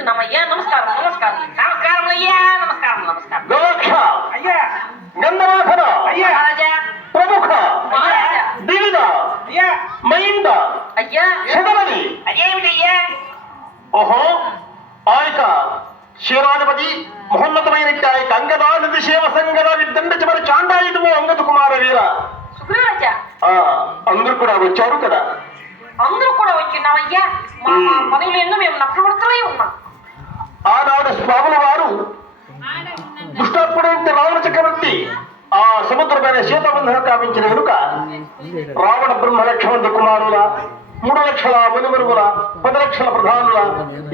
కూర్చున్నామయ్యా. నమస్కారం నమస్కారం నమస్కారం అయ్యా. నమస్కారం నమస్కారం. గోక్ష అయ్యా. గంధమాధన అయ్యా. రాజా. ప్రముఖ అయ్యా. దివిద అయ్యా. మైంద అయ్యా. శతమని. అదేమిటయ్యా? ఓహో ఆ యొక్క క్షీరాధిపతి మహోన్నతమైన ఆ యొక్క అంగదాది శివ సంగద విద్దండ చివరి చాండాయుధము అంగద కుమార వీర శుక్రరాజా. అందరూ కూడా వచ్చారు కదా. అందరూ కూడా వచ్చినామయ్యా. మా పనులు ఎన్నో మేము నష్టపడుతూనే ఉన్నాం. ఆనాడు స్వాముల వారు దుష్టాత్ముడైన రావణ చక్రవర్తి ఆ సముద్రమైన సీతాబంధన కావించిన వెనుక రావణ బ్రహ్మ లక్షమంత కుమారుల 3 లక్షల మునిమరువుల 10 లక్షల ప్రధానుల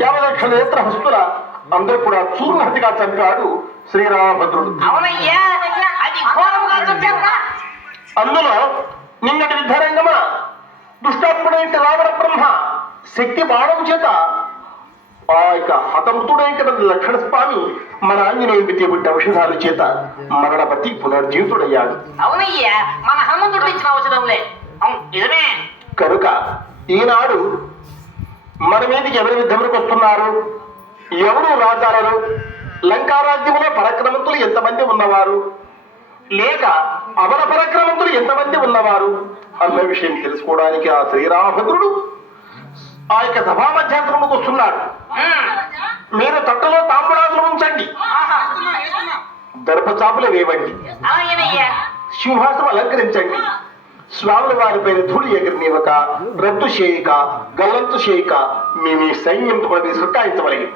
50 లక్షల నేత్రహస్తుల అందరూ కూడా చూర్ణహతిగా చంపాడు శ్రీరామభద్రుడు. అవునయ్యా. అది ఘోరంగా చంపారా? అందులో నిన్నటి విద్యారంగమ దుష్టాత్ముడైన రావణ బ్రహ్మ శక్తి బాణం చేత ఆ యొక్క హతమృతుడైన లక్షణ స్వామి మన ఆంజనేయుడికి చేపట్టిన ఔషధాల చేత మరణపతి పునర్జీవితుడయ్యాడు. అవునయ్యా. మన హనుమంతుడు ఇచ్చిన ఔషధంలే. నిజమే. కనుక ఈనాడు మన మీదకి ఎవరి యుద్ధములకు వస్తున్నారు, ఎవరు రాజాలను, లంకారాజ్యంలో పరాక్రమంతులు ఎంతమంది ఉన్నవారు, లేక అవల పరాక్రమంతులు ఎంతమంది ఉన్నవారు అన్న విషయం తెలుసుకోవడానికి ఆ శ్రీరామభద్రుడు ఆ యొక్క సభా మధ్యాంతరంలోకి వస్తున్నాడు. మీరు తట్టలో తాంబూలాదులు ఉంచండి, దర్భచాపులు వేవండి, సింహాసనం అలంకరించండి, స్వాముల వారి పైన ధూళి ఎగిరినివ్వక, రద్దు చేయక, గల్లంతు చేయక మీ సైన్యంతో కూడా మీరు సృష్టించవలగి.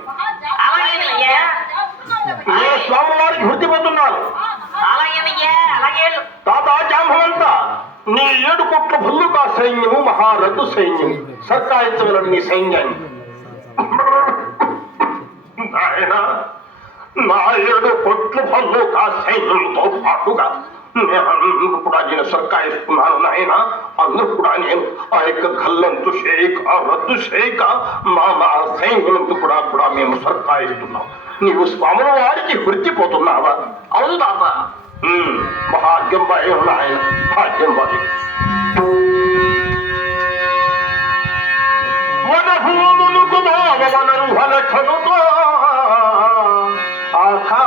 నేను స్వాముల వారికి వృత్తిపోతున్నాను. తాత జాంబవంత, నీ 7 కోట్ల భల్లుకా సైన్యము మహారథు సైన్యం సర్కాయించగలను నీ సైన్యాన్ని. నాయన, నా 7 కోట్ల భల్లుకా సైన్యంతో పాటుగా నేను కూడా నేను సర్కాయిస్తున్నాను నాయన. అందరూ కూడా నేను ఆ యొక్క గల్లంతు చేయక, రద్దు చేయక మా సైన్యంతో కూడా మేము సర్కాయిస్తున్నాం. నీవు స్వాముల వారికి వృత్తిపోతున్నావా? అవును తాత. భాగ్యం బాయ్ నాయన, భాగ్యం బాయ్. వనభూములకు భావనను హలఖనుతో ఆఖా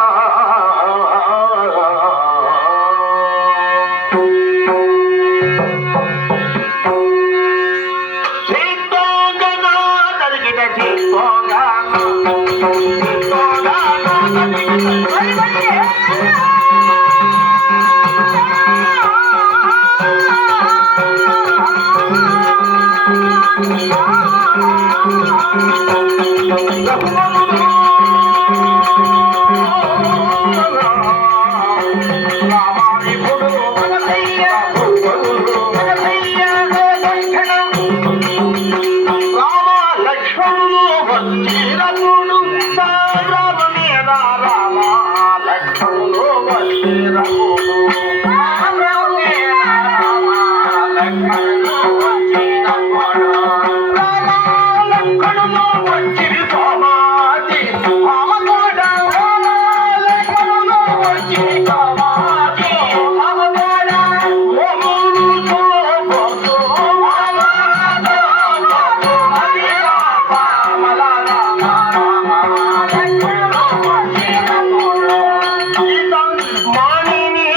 మాణిని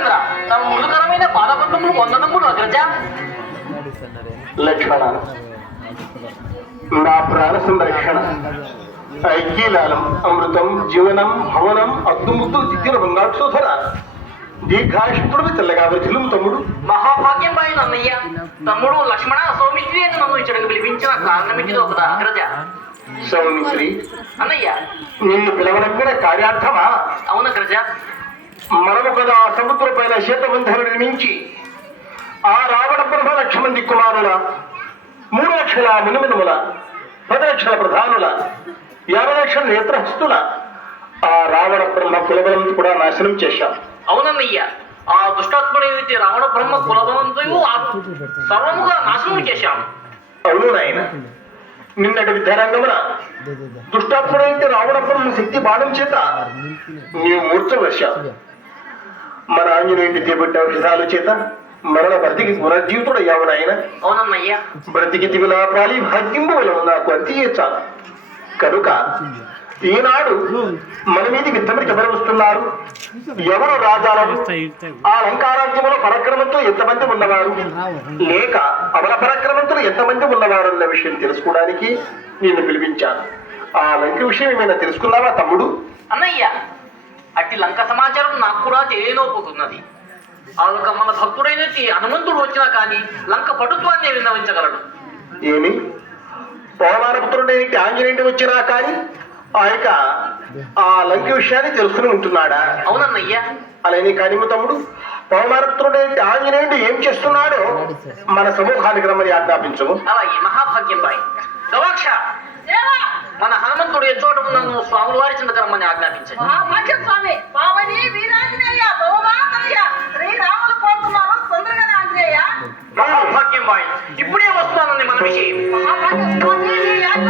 రామచంద్ర తమ మృదుకరమైన పాదపద్మములు వందనములు అగ్రజ. లక్ష్మణ, నా ప్రాణ సంరక్షణ, ఐక్యలాలం అమృతం జీవనం భవనం అద్దుముద్దు దిద్దిన బంగాక్షోధర దీర్ఘాయుష్పుడు తెల్లగా వృద్ధులు తమ్ముడు. మహాభాగ్యం పైన అన్నయ్య. తమ్ముడు లక్ష్మణ సౌమిత్రి అని నన్ను ఇచ్చడికి పిలిపించిన కారణమిటిదో కదా అగ్రజ. సౌమిత్రి అన్నయ్య, నిన్ను పిలవనక్కడ కార్యార్థమా? అవును అగ్రజ. మనము కదా సముద్ర పైన శీతబంధను నిర్మించి ఆ రావణ ప్రభ 1,00,000 మంది కుమారుల 3 లక్షల మినుమినుముల 10 లక్షల ప్రధానుల 50 లక్షల నేత్రహస్తుల ఆ రావణ బ్రహ్మ కులబలం కూడా నాశనం చేశాం. అవునన్నయ్య, ఆ దుష్టాత్ముడైతే రావణ బ్రహ్మ కులభవంతో సర్వముగా నాశనం చేశాం. అవును నాయన, నిన్నటి విద్యారంగమున దుష్టాత్ముడైతే రావణ బ్రహ్మ శక్తి బాణం చేత నీవు మూర్ఛ వచ్చావు. మన ఆంజనేయుడి చేపట్టే ఔషధాల చేత మరణ బ్రతికి పునర్జీవితుడయ్యావు నాయన. అవునన్నయ్య. బ్రతికి తిగులా ప్రాలి భాగ్యంబు వలన నాకు అంతియే చాలు. కనుక ఈనాడు మన మీది యుద్ధమునికి ఎవరు వస్తున్నారు, ఎవరు రాజాలను, ఆ లంకారాజ్యములో పరాక్రమంతో ఎంతమంది ఉన్నవారు, లేక అవల పరాక్రమంతులు ఎంతమంది ఉన్నవారు అన్న విషయం తెలుసుకోవడానికి నిన్ను పిలిపించాను. ఆ లంక విషయం ఏమైనా తెలుసుకున్నావా తమ్ముడు? అన్నయ్య, అట్టి లంక సమాచారం నాకు కూడా తెలియనోపోతున్నది. ఆ యొక్క మన భక్తుడైన హనుమంతుడు వచ్చినా కానీ లంక పటుత్వాన్ని విన్నవించగలడు. ఏమి పవమానపుత్రుడైన ఆంజనేయుడు వచ్చినా కానీ ఆ యొక్క ఆ లంక విషయాన్ని తెలుసుకుని ఉంటున్నాడా? అవునన్నయ్య. అలానే కానీ తమ్ముడు, పవమానపుత్రుడైన ఆంజనేయుడు ఏం చేస్తున్నాడో మన సమూహానికి రమ్మని ఆజ్ఞాపించము. అలాగే మహాభాగ్యం బాయ్. గవాక్ష, మన హనుమంతుడు ఎచ్చోట నన్ను స్వాముల వారి చింతకరమ్మని ఆజ్ఞాపించండి. మహాభాగ్యం స్వామి, పావని వీరాంజనేయ భవమాతనయ్య శ్రీరాములు కోరుతున్నారు తొందరగానే ఆంజనేయ. మహాభాగ్యం బాయ్, ఇప్పుడే వస్తానని మన విషయం. మహాభాగ్యం స్వామి, ఈ ఆజ్ఞ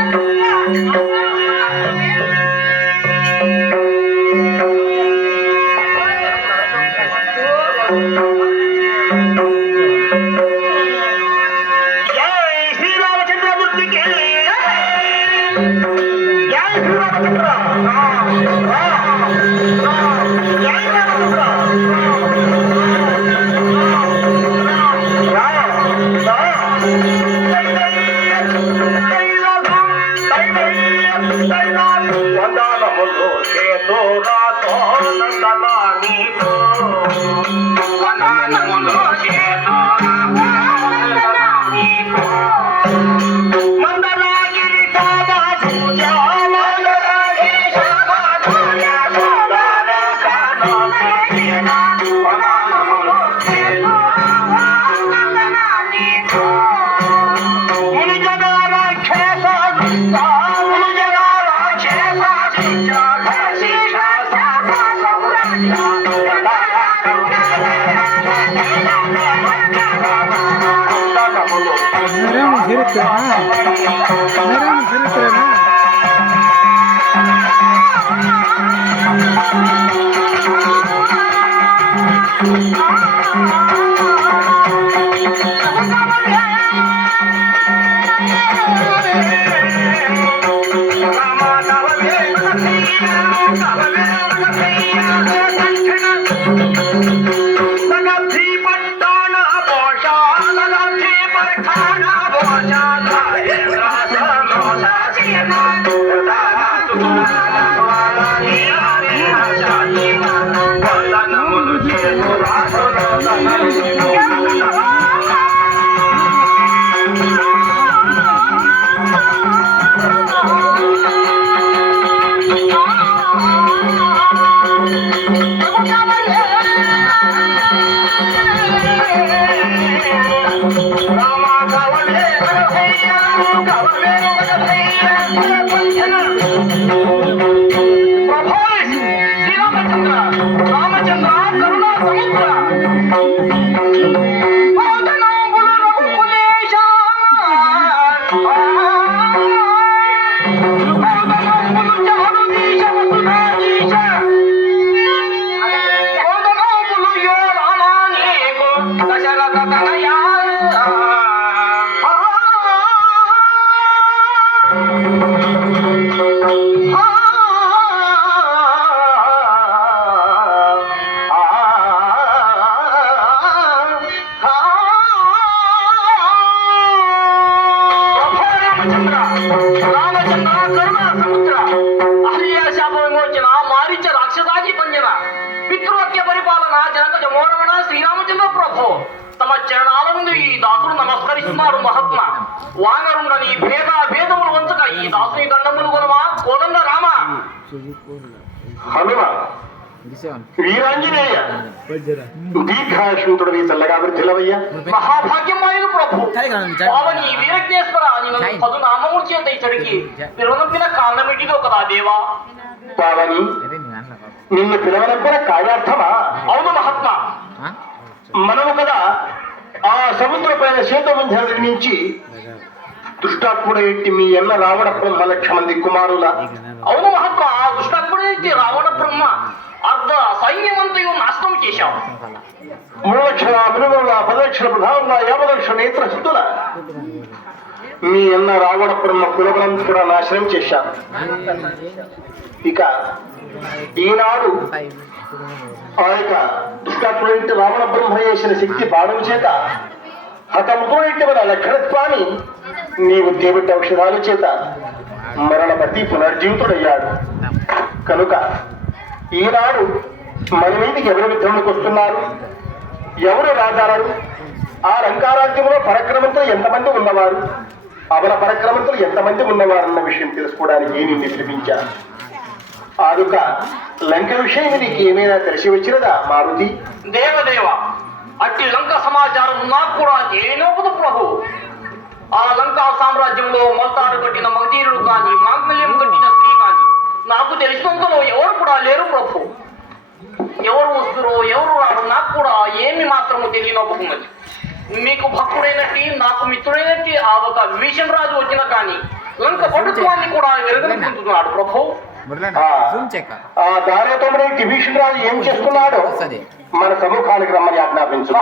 పరిపాలన జనక జమోరమణ శ్రీరామచంద్ర ప్రభు తమ చరణాల నుండి ఈ దాసుడు నమస్కరిస్తున్నారు మహాత్మా. వానరుండని భేదములు వంచక ఈ దాసుని దండములు కొనమా కోదండ రామ. హనుమ, వీరాంజనేయ, దీర్ఘాయుషుతుడివి చల్లగా వృద్ధిలవయ్యా. మహాభాగ్యమాయను ప్రభు. పావని వీరజ్ఞేశ్వర అని నన్ను 10 నామముల చేత ఇతడికి పిలువనంపిన కారణమిటిదో కదా దేవా. పావని, నిన్ను పిలవనంపిన కార్యార్థమా? అవును మహాత్మా. మనము కదా ఆ సముద్ర పైన సేతుబంధం నిర్మించి దుష్టాత్ముడు ఎట్టి మీ ఎన్న రావణ బ్రహ్మ 1,00,000 మంది కుమారుల. అవును మహాత్మా. ఆ దుష్టాత్ముడైతే రావణ బ్రహ్మ అర్ధ సైన్యమంతయు నాశనం చేశావు. 3,00,000 మినుముల, 10,00,000 ప్రధానుల, 50,00,000 నేత్రస్తుల మీ అన్న రావణ బ్రహ్మ కులబలను కూడా నాశనం చేశారు. ఇక ఈనాడు ఆ యొక్క దుష్టాత్ముడి రావణ బ్రహ్మ చేసిన శక్తి బాణం చేత హతముతోటి మన లక్షణత్వాన్ని నీవు దేవటి ఔషధాల చేత మరణపతి పునర్జీవితుడయ్యాడు. కనుక ఈనాడు మన మీదకి ఎవరు యుద్ధంలోకి వస్తున్నారు, ఎవరు రాజారు, ఆ లంకారాజ్యంలో పరక్రమంతో ఎంతమంది ఉన్నవారు, అవల పరక్రమంతో ఎంతమంది ఉన్నవారు అన్న విషయం తెలుసుకోవడానికి నిన్ను పిలిపించాను. ఆదుక లంక విషయం నీకు ఏమైనా తెలిసి వచ్చినదా మారుతి? దేవదేవ, అట్టి లంక సమాచారం నాకు కూడా ఏనోపదు ప్రభు. ఆ లంకా సామ్రాజ్యంలో మొత్తాడు కట్టిన మగధీరుడు కానీ మాంగళ్యం కట్టిన స్త్రీ కానీ నాకు తెలిసినంతలో ఎవరు కూడా లేరు ప్రభు. ఎవరు వస్తురో ఎవరు రాడు నాకు కూడా ఏమి మాత్రము తెలియనొప్పుకున్నది. మీకు భక్తుడైనట్టి నాకు మిత్రుడైనట్టి ఆ ఒక విభీషణ రాజు వచ్చిన కానీ లంక పడుత్వాన్ని కూడా వెరగనుకుంటున్నాడు ప్రభు. ఆ దారేతోమడే విభీషణ రాజు ఏం చేస్తున్నాడో మన సముఖానికి రమ్మని ఆజ్ఞాపించు.